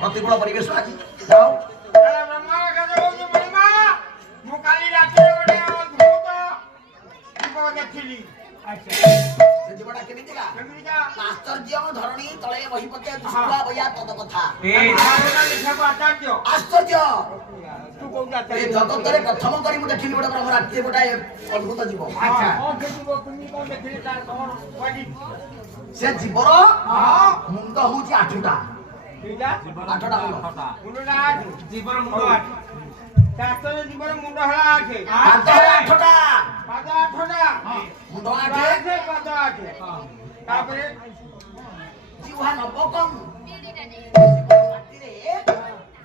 ପ୍ରତିକୂଳ ପରିବେଶ ଆଜି ଦେଖିଲି ଆଶ୍ଚର୍ଯ୍ୟ ଧରଣୀ ତଳେ ବହି ପକେ ବଇଆ ତଦ କଥା ଆଶ୍ଚର୍ଯ୍ୟ ଜଗତରେ ପ୍ରଥମ କରି ମୁଁ ଦେଖିଲି ଗୋଟେ ବ୍ରହ୍ମରାକ୍ଷୀ ଗୋଟାଏ ଅଦ୍ଭୁତ ଜୀବ ସେ ଜୀବର ମୁଣ୍ଡ ହଉଛି ଆଠଟା ଜୀବନ ମୁଣ୍ଡ ଜୀବନ ମୁଣ୍ଡ ହେଲା ମୁଣ୍ଡ ତାପରେ ଜିହ୍ବା ନବକମ୍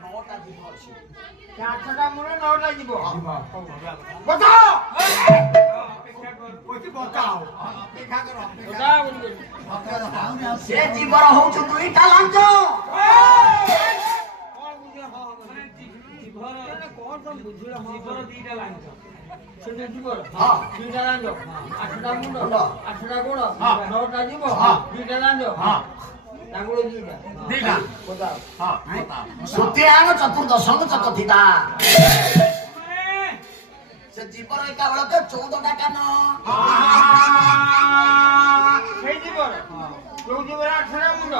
ନଅଟା ଜୀବ ଅଛି ଆଠଟା ମୁଣ୍ଡ ନଅଟା ଯିବ ସେ ଜୀବର ହଉଛି ଦୁଇଟା ଲାଞ୍ଚ ଜୀବର ଦିଟା ଲାଞ୍ଚ ସେଠି ଜୀବର ହଁ ଦିଟା ଲାଞ୍ଚ ଆଠଟା ମୁଣ୍ଡ ମୁଣ୍ଡ। ଆଠଟା ଗୋଡ଼ ହଁ। ନଅଟା ଜୀବ ହଁ। ଦିଟା ଲାଞ୍ଚ ହଁ ତାଙ୍ଗୁଳି ଦିଟା ଦିଟା ପତା ହଁ ସୁତିଆଙ୍ଗ ଚତୁର୍ଦଶଙ୍ଗ ଚତୁର୍ଥିତା ସେ ଜୀବର ଏକା ବେଳକେ 14ଟା କାନ ସେଇ ଜୀବର ଯୋଉ ଜୀବର ଆଠଟା ମୁଣ୍ଡ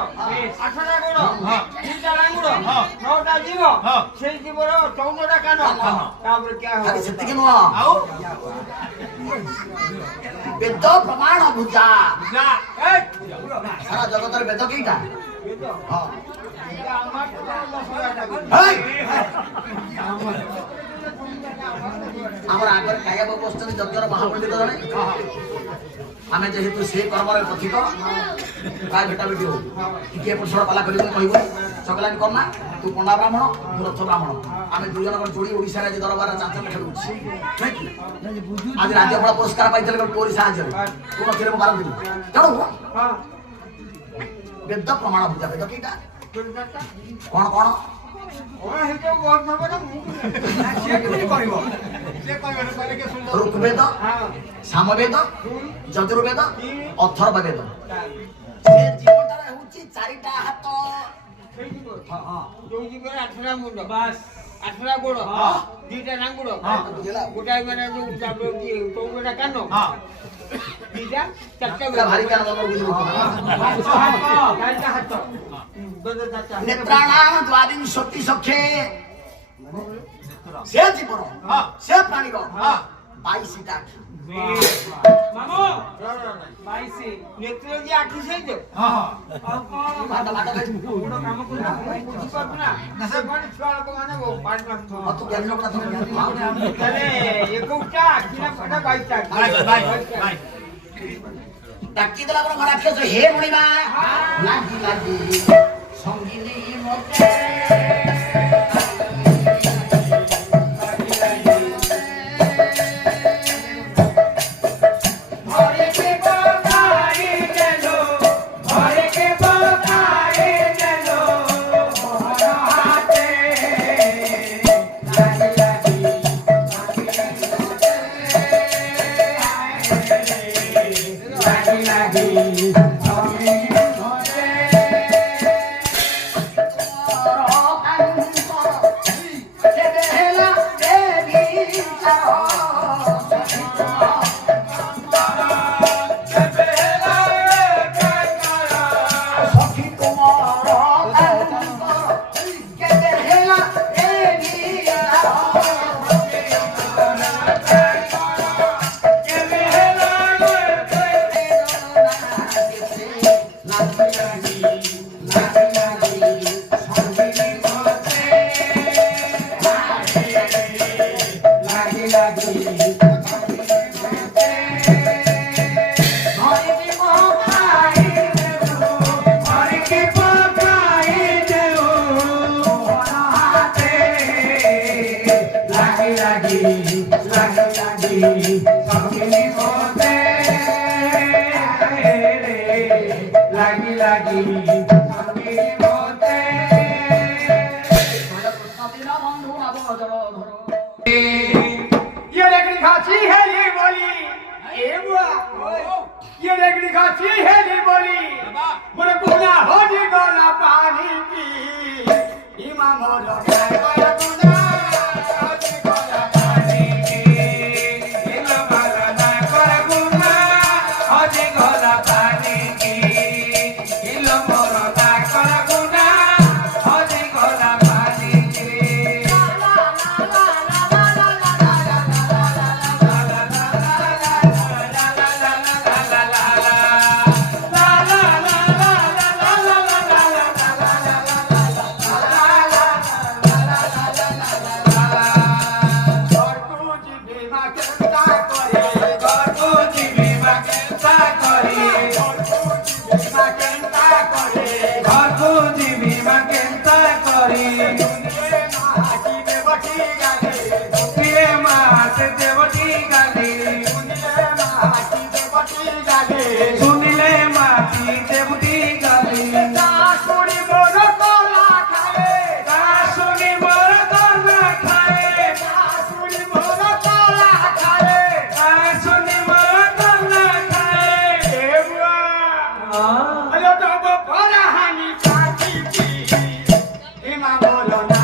ଆଠଟା ଗୋଡ଼ ହଁ। ଦିଟା ଲାଙ୍ଗୁଡ଼ ହଁ। ନଅଟା ଜୀବ ହଁ। ସେଇ ଜୀବର 14ଟା କାନ କାନ। ତାପରେ କିଆ ଖାଲି ହବ ସେତିକି ନୁହଁ ଆଉ ବେଦ ପ୍ରମାଣ ଭୁଜା ଯା ସାରା ଜଗତରେ ବେଦ କେଇଟା ହଁ ଆମର ତ 10,000 ଟା ହେଇ! ଆମର ଆଗରେ ଖାଇବା ବାବୁ ବସୁଛନ୍ତି ଯଜ୍ଞର ମହାପଣ୍ଡିତ ଜଣେ ଆମେ ଯେହେତୁ ସେ କର୍ମରେ ପଥିକ ପ୍ରାୟ ଭେଟାଭେଟି ହଉ ଟିକେ ଏପଟ ସେପଟ ପାଲା କରିବୁ କହିବୁ ଚକଲାମି କରନା ତୁ ପଣ୍ଡା ବ୍ରାହ୍ମଣ ମୁଁ ରଥ ବ୍ରାହ୍ମଣ ଆମେ ଦୁଇ ଜଣ ଯୋଡ଼ି ଓଡ଼ିଶାରେ ଆଜି ଦରବାରରେ ଚାଞ୍ଚଲ୍ୟ ଖେଳୁଛି ଆଜି ରାଜ୍ୟପାଳ ପୁରସ୍କାର ପାଇଥିଲେ ଗୋଟେ ତୋରି ସାହାଯ୍ୟରେ ତୁ ନଥିଲେ ମୁଁ ପାରନ୍ତିନି ତେଣୁ ହଁ ବେଦ ପ୍ରମାଣ ବୁଝା ବେଦ କେଇଟା କଣ କଣ କଣ ହେଇଥିବ ବହୁତ ଖବର ମୁଁ ସିଏ କେମିତି କହିବ ସିଏ କହିବନି କହିଲେ କିଏ ଶୁଣିବ ଋଗ୍ବେଦ ହଁ ସାମବେଦ ଯଜୁର୍ବେଦ ଅଥର୍ବ ବେଦ ତାହେଲେ ସେ ଜୀବନଟାରେ ହେଉଛି 4ଟା ହାତ ସେଇ ଜୀବର ହଁ ହଁ ଯୋଉ ଜୀବର 8ଟା ମୁଣ୍ଡ ବାସ୍ 8ଟା ଗୋଡ଼ ହଁ। ଦିଟା ଲାଙ୍ଗୁଡ଼ ହଁ। ବୁଝିଲା ଗୋଟାଏ ମାନେ ଯୋଉ 14ଟା କାନ ହଁ ଦିଟା ଚାରିଟା ପୁରା ଭାରି ଜ୍ଞାନ ମନ ବୁଝିବୁ ଚାରିଟା ହାତ ବେଦ ଚାରିଟା ନେତ୍ରାଣାମ ଦ୍ୱାବିଂଶତି ସଖେ ସେ ଜୀବନ ହଁ। ସେ ପ୍ରାଣୀର ହଁ 22ଟା ଆଖି ମାମୁ ନେତ୍ର ଯେ ଆଖି ସହିତ ହଁ ଭାତ ଭାତ ଖାଇଛୁ ବୁଝିପାରୁଛୁ ନା ସେ କଣ ଛୁଆ ଲୋକମାନେ ପାଣି ମାରୁଥିବ ତୁ ଜ୍ଞାନୀ ଲୋକଟା ତମେ ଜ୍ଞାନୀ ତାହେଲେ 21ଟା ଆଖି ନା 22ଟା ବାଇ ଡାକି ଦେଲା ପରେ ଘରେ ଆଖି ହେ ମଣିମା ଲାଗି ଲାଗି ସଙ୍ଗିନୀ ମତେ মা বলো না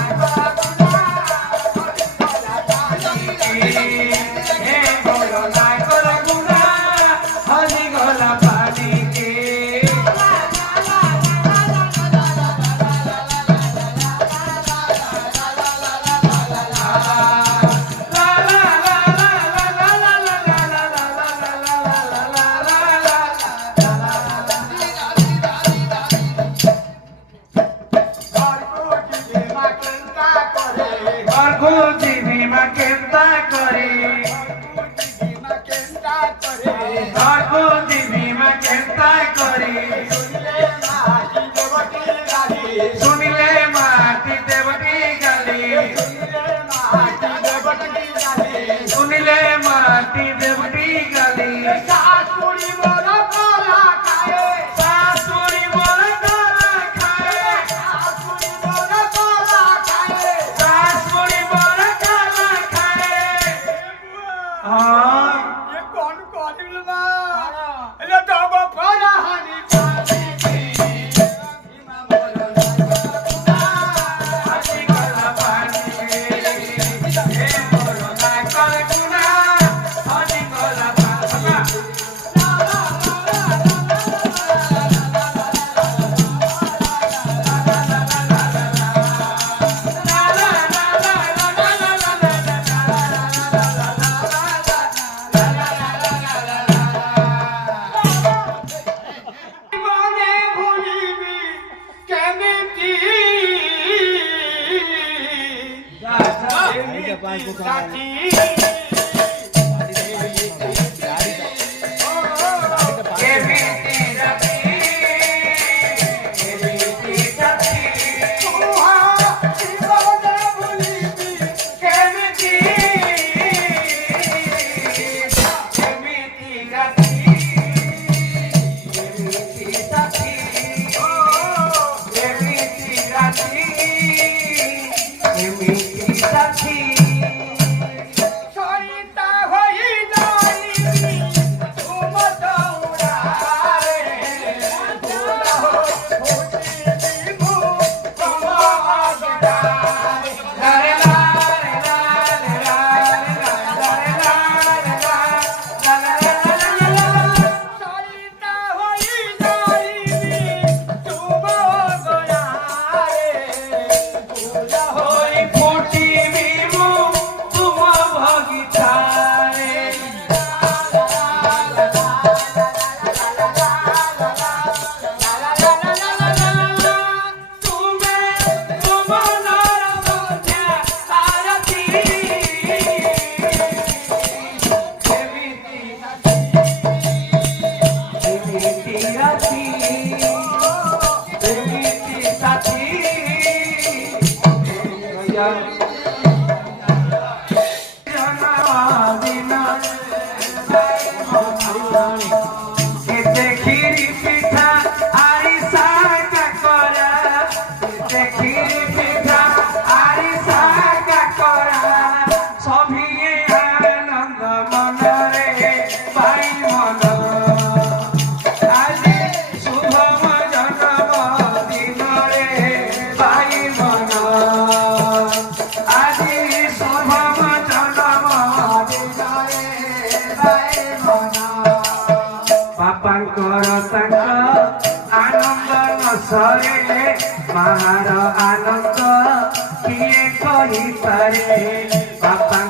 मार आनंद किए कही पारे बापा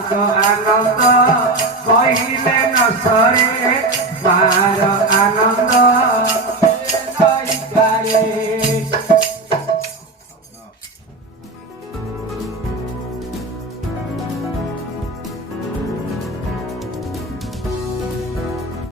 आनंद